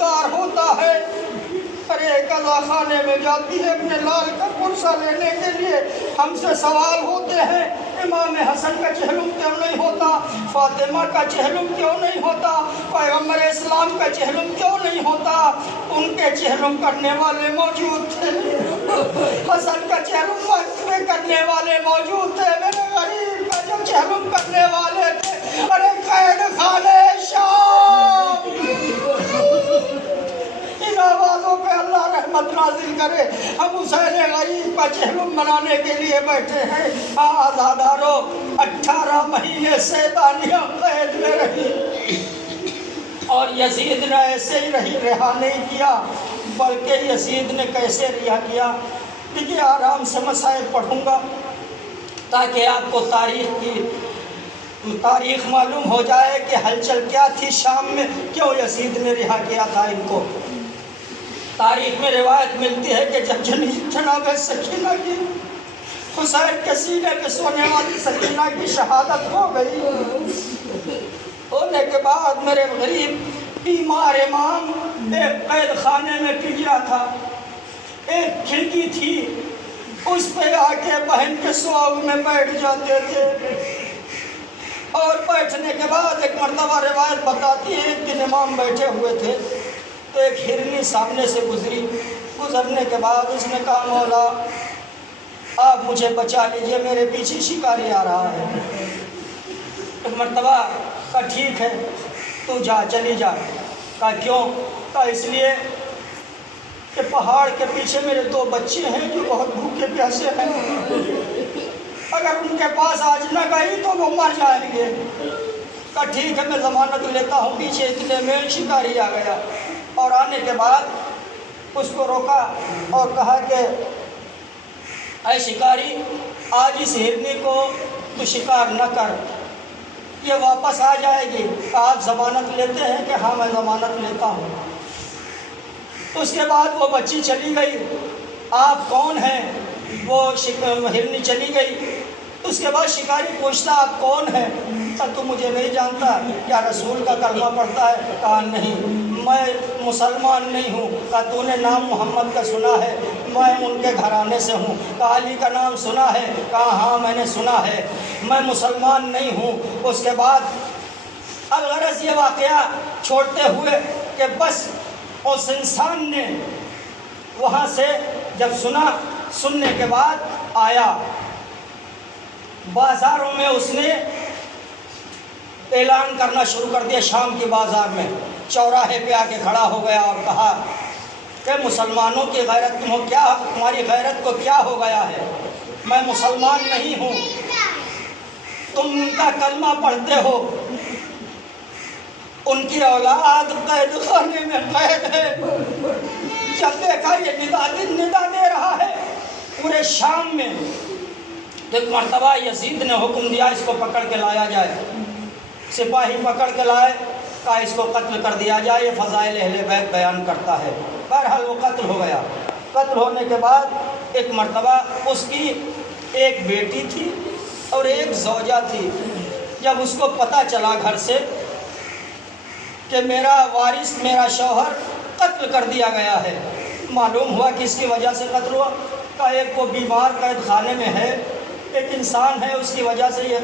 دیدار ہوتا ہے۔ ارے قضا خانے میں جاتی ہے اپنے لال کا پرسہ لینے کے لیے، ہم سے سوال ہوتے ہیں امام حسن کا چہلم کیوں نہیں ہوتا، فاطمہ کا چہلم کیوں نہیں ہوتا، پیغمبر اسلام کا چہلم کیوں نہیں ہوتا؟ ان کے چہلم کرنے والے موجود تھے، حسن کا چہلم وقت میں کرنے والے موجود تھے، میرے غریب کا جو چہلم کرنے والے تھے، ارے قید خانے شام۔ ان آوازوں پہ اللہ رحمت نازل کرے۔ ہم حسین غریب کا چہلم منانے کے لیے بیٹھے ہیں۔ آزادارو 18 مہینے سیطانیہ قید میں رہی، اور یزید نے ایسے ہی رہا نہیں کیا، بلکہ یزید نے کیسے رہا کیا؟ دیکھیے آرام سے مسائل پڑھوں گا تاکہ آپ کو تاریخ معلوم ہو جائے کہ ہلچل کیا تھی شام میں، کیوں یزید نے رہا کیا تھا ان کو۔ تاریخ میں روایت ملتی ہے کہ جب جناب سکینہ کی، حسین کے سینے پہ سونے والی سکینہ کی شہادت ہو گئی، ہونے کے بعد میرے غریب بیمار امام ایک قید خانے میں پھرا تھا، ایک کھڑکی تھی اس پہ آ کے بہن کے سوگ میں بیٹھ جاتے تھے، اور بیٹھنے کے بعد ایک مرتبہ روایت بتاتی ہے ایک دن امام بیٹھے ہوئے تھے تو ایک ہرنی سامنے سے گزری، گزرنے کے بعد اس نے کہا مولا آپ مجھے بچا لیجئے، میرے پیچھے شکاری آ رہا ہے۔ ایک مرتبہ کہا ٹھیک ہے تو جا، چلی جا۔ کہا کیوں؟ کہا اس لیے کہ پہاڑ کے پیچھے میرے 2 بچے ہیں جو بہت بھوکے پیاسے ہیں، اگر ان کے پاس آج نہ گئی تو وہ مر جائیں گے۔ کہا ٹھیک ہے میں ضمانت لیتا ہوں۔ پیچھے اتنے میں شکاری آ گیا، اور آنے کے بعد اس کو روکا اور کہا کہ اے شکاری آج اس ہرنی کو تو شکار نہ کر، یہ واپس آ جائے گی۔ آپ ضمانت لیتے ہیں؟ کہ ہاں میں ضمانت لیتا ہوں۔ اس کے بعد وہ بچی چلی گئی۔ آپ کون ہیں؟ وہ ہرنی چلی گئی۔ اس کے بعد شکاری پوچھتا آپ کون ہیں؟ کہا تو مجھے نہیں جانتا، کیا رسول کا کلمہ پڑھتا ہے؟ کہا نہیں میں مسلمان نہیں ہوں۔ کہا تو نے نام محمد کا سنا ہے؟ میں ان کے گھرانے سے ہوں۔ کہا علی کا نام سنا ہے؟ کہا ہاں میں نے سنا ہے، میں مسلمان نہیں ہوں۔ اس کے بعد الغرض یہ واقعہ چھوڑتے ہوئے کہ بس اس انسان نے وہاں سے جب سننے کے بعد آیا، بازاروں میں اس نے اعلان کرنا شروع کر دیا۔ شام کے بازار میں چوراہے پہ آ کے کھڑا ہو گیا اور کہا کہ مسلمانوں کی غیرت تمہاری غیرت کو کیا ہو گیا ہے؟ میں مسلمان نہیں ہوں، تم ان کا کلمہ پڑھتے ہو، ان کی اولاد قید خانے میں قید ہے۔ جب دیکھا یہ ندا دے رہا ہے پورے شام میں، ایک مرتبہ یزید نے حکم دیا اس کو پکڑ کے لایا جائے۔ سپاہی پکڑ کے لائے، کہا اس کو قتل کر دیا جائے، یہ فضائل اہل بیت بیان کرتا ہے۔ بہرحال وہ قتل ہو گیا۔ قتل ہونے کے بعد ایک مرتبہ اس کی ایک بیٹی تھی اور ایک زوجہ تھی۔ جب اس کو پتہ چلا گھر سے کہ میرا وارث میرا شوہر قتل کر دیا گیا ہے، معلوم ہوا کہ اس کی وجہ سے قتل ہوا۔ کہا ایک وہ بیمار قید خانے میں ہے، ایک انسان ہے، اس کی وجہ سے یہ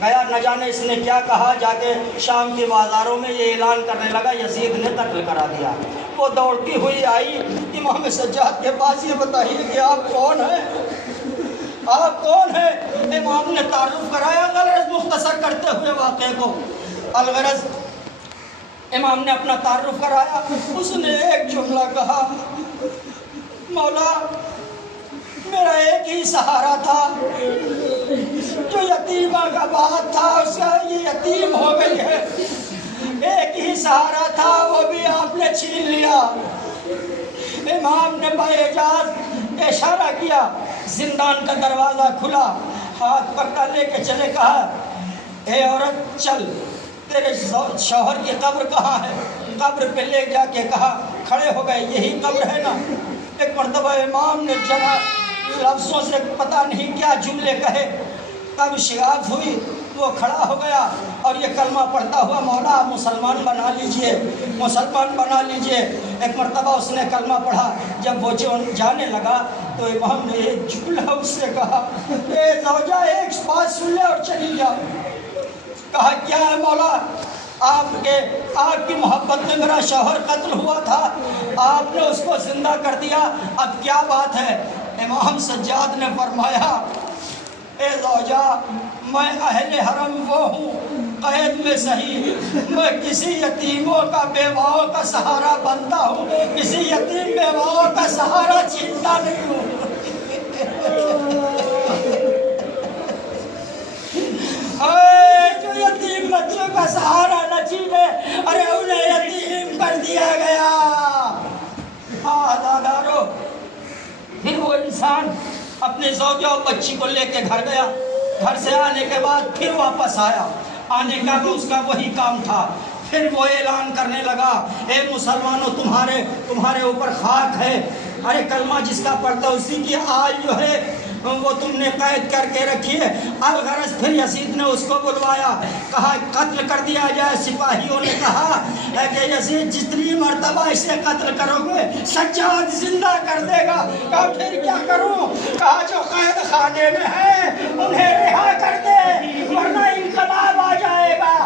گیا، نہ جانے اس نے کیا کہا، جا کے شام کے بازاروں میں یہ اعلان کرنے لگا یزید نے قتل کرا دیا۔ وہ دوڑتی ہوئی آئی امام سجاد کے پاس، یہ بتائیے کہ آپ کون ہیں؟ آپ کون ہیں؟ امام نے تعارف کرایا، الغرض مختصر کرتے ہوئے واقعے کو، الغرض امام نے اپنا تعارف کرایا۔ اس نے ایک جملہ کہا، مولا میرا ایک ہی سہارا تھا، جو یتیمہ کا بات تھا اس کا یہ یتیم ہو گئی ہے، ایک ہی سہارا تھا وہ بھی آپ نے چھین لیا۔ امام نے باعجاز اشارہ کیا، زندان کا دروازہ کھلا، ہاتھ پکڑ لے کے چلے، کہا اے عورت چل، تیرے شوہر کی قبر کہاں ہے؟ قبر پہ لے جا کے کہا، کھڑے ہو گئے، یہی قبر ہے نا؟ ایک مرتبہ امام نے لفظوں سے پتہ نہیں کیا جملے کہے، کب شگاف ہوئی، وہ کھڑا ہو گیا اور یہ کلمہ پڑھتا ہوا مولا آپ مسلمان بنا لیجئے، مسلمان بنا لیجئے۔ ایک مرتبہ اس نے کلمہ پڑھا، جب وہ جانے لگا تو امام نے ایک جملہ اس سے کہا، اے زوجہ ایک بات سن لے اور چلی جا۔ کہا کیا ہے مولا؟ آپ کی محبت میں میرا شوہر قتل ہوا تھا، آپ نے اس کو زندہ کر دیا، اب کیا بات ہے؟ امام سجاد نے فرمایا، اے زوجہ میں اہل حرم وہ ہوں، قید میں صحیح، میں کسی یتیموں کا بیواؤں کا سہارا بنتا ہوں، کسی یتیم بیواؤں کا سہارا چھینتا نہیں ہوں۔ جو یتیم بچوں کا سہارا نہ چھینے، ارے انہیں یتیم کر دیا گیا۔ آزادارو، پھر وہ انسان اپنے زوجہ اور بچی کو لے کے گھر گیا، گھر سے آنے کے بعد پھر واپس آیا، آنے کا تو اس کا وہی کام تھا۔ پھر وہ اعلان کرنے لگا، اے مسلمانوں تمہارے اوپر خاک ہے، ارے کلمہ جس کا پڑھتا اسی کی آج جو ہے وہ تم نے قید کر کے رکھی ہے۔ الغرض پھر یزید نے اس کو بلوایا، کہا قتل کر دیا جائے۔ سپاہیوں نے کہا کہ یزید جتنی مرتبہ اسے قتل کرو گے سجاد زندہ کر دے گا۔ کہا پھر کیا کروں؟ کہا جو قید خانے میں ہے انہیں رہا کر دے ورنہ انقلاب آ جائے گا۔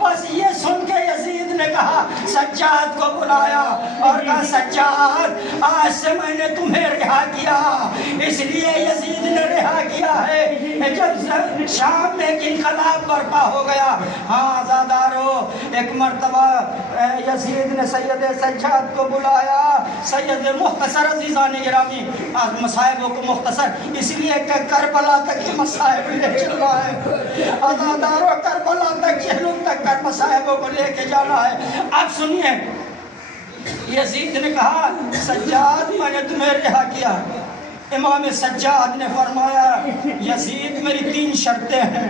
بس یہ سن کے یزید نے کہا، سجاد کو بلایا اور کہا سجاد آج سے میں نے تمہیں رہا کیا، اس لیے یزید نے رہا کیا ہے۔ جب شام میں ایک انقلاب برپا ہو گیا، ہاں آزادارو، ایک مرتبہ یزید نے سید سجاد کو بلایا۔ سید مختصر عزیزان گرامی، مصائبوں کو مختصر اس لیے کہ کربلا تک یہ مصائب لے چل رہا ہے۔ آزادارو کربلا تک جہنم تک کر مصائبوں کو لے کے جانا ہے۔ اب سنیے، یزید نے کہا سجاد میں نے تمہیں رہا کیا۔ امام سجاد نے فرمایا، یزید میری 3 شرطیں ہیں،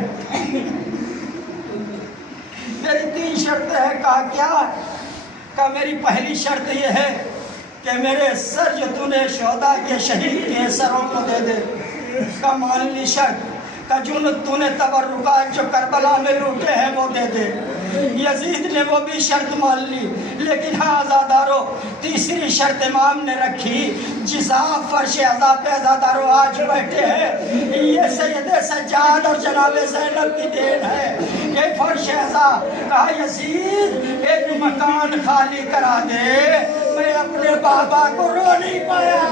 میری 3 شرطیں ہیں۔ کہا کیا؟ کہا میری پہلی شرط یہ ہے کہ میرے سر جو تو نے شہداء کے شہید کے سروں کو دے دے۔ کہا مالنی شرط، کہ جو تو نے تبرکات جو کربلا میں لوٹے ہیں وہ دے دے۔ یزید نے وہ بھی شرط مان لی، لیکن ہاں آزادارو تیسری شرط امام نے رکھی، جس آپ فرش عزا پہ آزادارو آج بیٹھے ہیں یہ سید سجاد اور جناب زینب کی دین ہے، یہ فرش عزا۔ کہا یزید ایک مکان خالی کرا دے، میں اپنے بابا کو رو نہیں پایا۔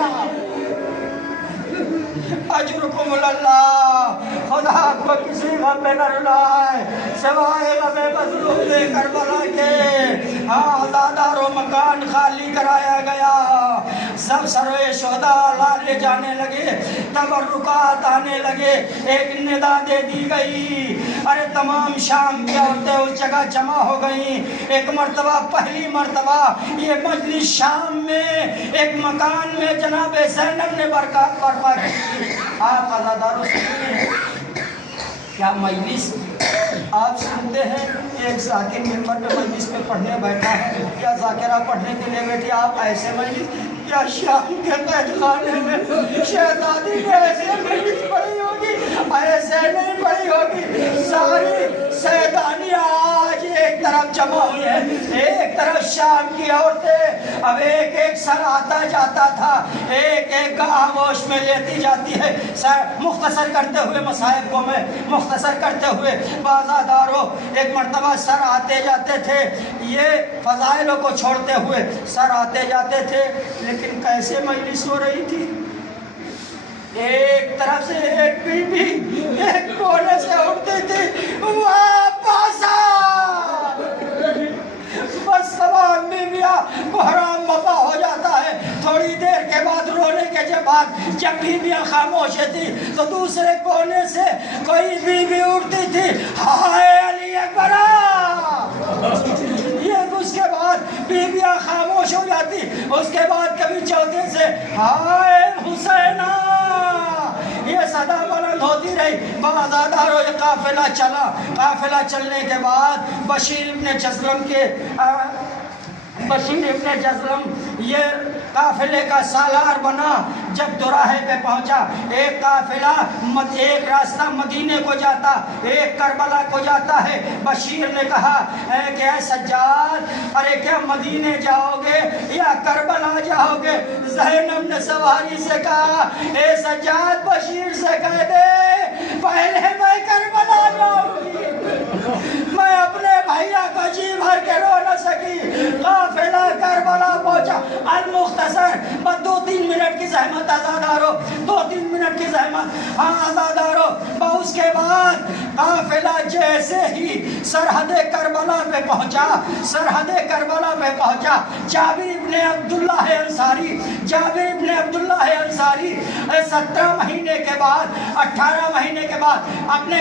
اجرکم اللہ، خدا آپ کو کسی غم میں نہ رلائے سوائے غم مظلوم کربلا کے۔ ہاں آزادارو مکان خالی کرایا گیا، سب سروے شہداء لے جانے لگے، تبرکات آنے لگے، ایک ندا دے دی گئی، ارے تمام شام کی عورتیں اس جگہ جمع ہو گئیں۔ ایک مرتبہ، پہلی مرتبہ یہ مجلس شام میں ایک مکان میں جناب زینب نے برکات برپا کی۔ آپ آزاداروں سنتے ہیں کیا مجلس آپ سنتے ہیں کہ ایک ذاکر ممبر پہ مجلس میں پڑھنے بیٹھا ہے یا ذاکرہ پڑھنے کے لیے بیٹھی، آپ ایسے مجلس یا شام کے قید خانے میں شہزادی نے ایسے مجلس پڑھی ہوگی؟ ایسے نہیں پڑھی ہوگی۔ ساری سیدانی آج ایک طرف جمع ہوئی ہے، ایک طرف شام کی عورتیں، اب ایک ایک سر آتا جاتا تھا، ایک ایک کا آغوش میں لیتی جاتی ہے۔ مختصر کرتے ہوئے مصائب کو میں مختصر کرتے ہوئے، بازاداروں ایک مرتبہ سر آتے جاتے تھے، یہ فضائلوں کو چھوڑتے ہوئے سر آتے جاتے تھے، لیکن کیسے مجلس ہو رہی تھی؟ ایک طرف سے ایک بی بی ایک کونے سے اٹھتی تھی، واپس آ، بس تمام بیویاں کو حرام بپا ہو جاتا ہے۔ تھوڑی دیر کے بعد رونے کے بعد جب بیویاں خاموش تھی تو دوسرے کونے سے کوئی بیوی اٹھتی تھی، ہائے علی اکبر، یہ اس کے بعد بیویاں خاموش ہو جاتی، اس کے بعد کبھی چوتھے سے ہائے حسینہ، یہ صدا بلند ہوتی رہی۔ بازاداروں یہ قافلہ چلا، قافلہ چلنے کے بعد بشیر ابن جزلم یہ قافلے کا سالار بنا۔ جب دوراہے پہ پہنچا، ایک قافلہ ایک راستہ مدینے کو جاتا، ایک کربلا کو جاتا ہے۔ بشیر نے کہا کہ اے سجاد، ارے کیا مدینے جاؤ گے یا کربلا جاؤ گے؟ زینب نے سواری سے کہا اے سجاد، بشیر سے کہہ دے پہلے میں کربلا جاؤں گی، میں اپنے بھائیا کا جی بھر کے رو نہ سکی۔ قافلہ کربلا پہنچا۔ المختصر، بس 2-3 منٹ کی زحمت آزادارو، 2-3 منٹ کی زحمت آزادارو۔ اس کے بعد قافلہ جیسے ہی سرحد کربلا پہ پہنچا، سرحد کربلا پہ پہنچا، جابر ابن عبداللہ انصاری، جابر ابن عبداللہ انصاری 17 مہینے کے بعد، 18 مہینے کے بعد اپنے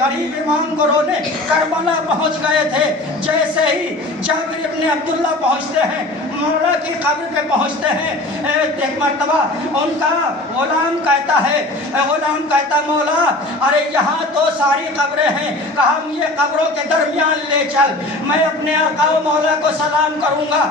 غریب امام کو رونے کربلا پہنچ گئے تھے۔ جیسے ہی جابر ابن عبداللہ پہنچتے ہیں، مولا کی قبر پہ پہنچتے ہیں، ایک مرتبہ ان کا غلام کہتا ہے، غلام کہتا مولا ارے یہاں تو ساری قبریں ہیں، کہا مجھے قبروں کے درمیان لے چل، میں اپنے آقا و مولا کو سلام کروں گا،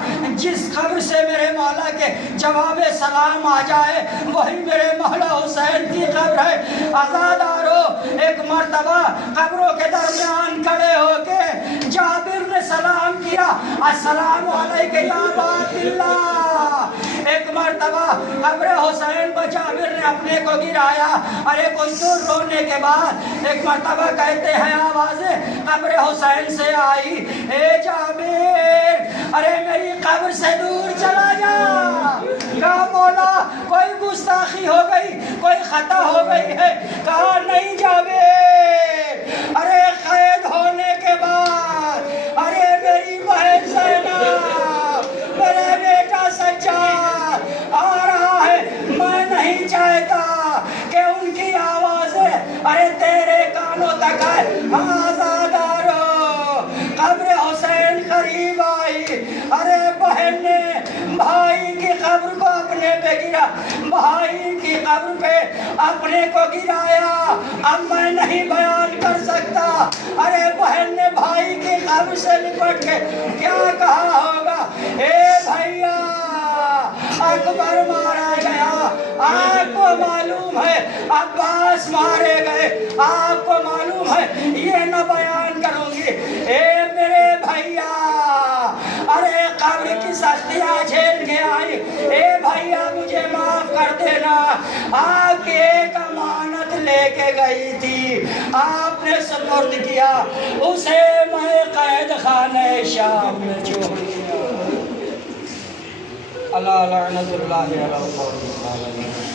جس قبر سے میرے مولا کے جواب سلام آ جائے وہی میرے مولا حسین کی قبر ہے۔ آزادارو، ایک مرتبہ قبروں کے درمیان کھڑے ہو کے جابر نے سلام کیا، السلام علیکم یا بات اللہ۔ ایک مرتبہ قبر حسین پر جابر نے اپنے کو گرایا، ارے کچھ دور رونے کے بعد ایک مرتبہ کہتے ہیں آوازیں قبر حسین سے آئی، اے جابر ارے میری قبر سے دور چلا جا۔ کہا مولا کوئی گستاخی ہو گئی، کوئی خطا ہو گئی ہے؟ کہا نہیں جابر، ارے قید ہونے کے بعد ارے میری بہن زینب، میرے بیٹا سجاد آ رہا ہے، میں نہیں چاہتا کہ ان کی آوازیں ارے تیرے کانوں تک آئے۔ آزادارو، قبر حسین قریب آئی، ارے بہن نے بھائی کی قبر کو اپنے پہ گرا، بھائی کی قبر پہ اپنے کو گرایا۔ اب میں نہیں بیان کر سکتا، ارے بہن نے بھائی کی قبر سے لپٹ کے کیا کہا ہوگا، اے بھائیا اکبر مارا گیا، آپ کو معلوم ہے عباس مارے گئے، آپ کو معلوم ہے، یہ نہ بیان کروں گی۔ اے میرے بھائیا، ارے قبر کی سختیاں جھیل کے آئی، اے بھائیا مجھے معاف کر دینا، آپ کی ایک امانت لے کے گئی تھی، آپ نے سپرد کیا، اسے میں قید خانہ شام میں چھوڑ دیا۔ اللہ لعنت اللہ علی القوم الظالمین۔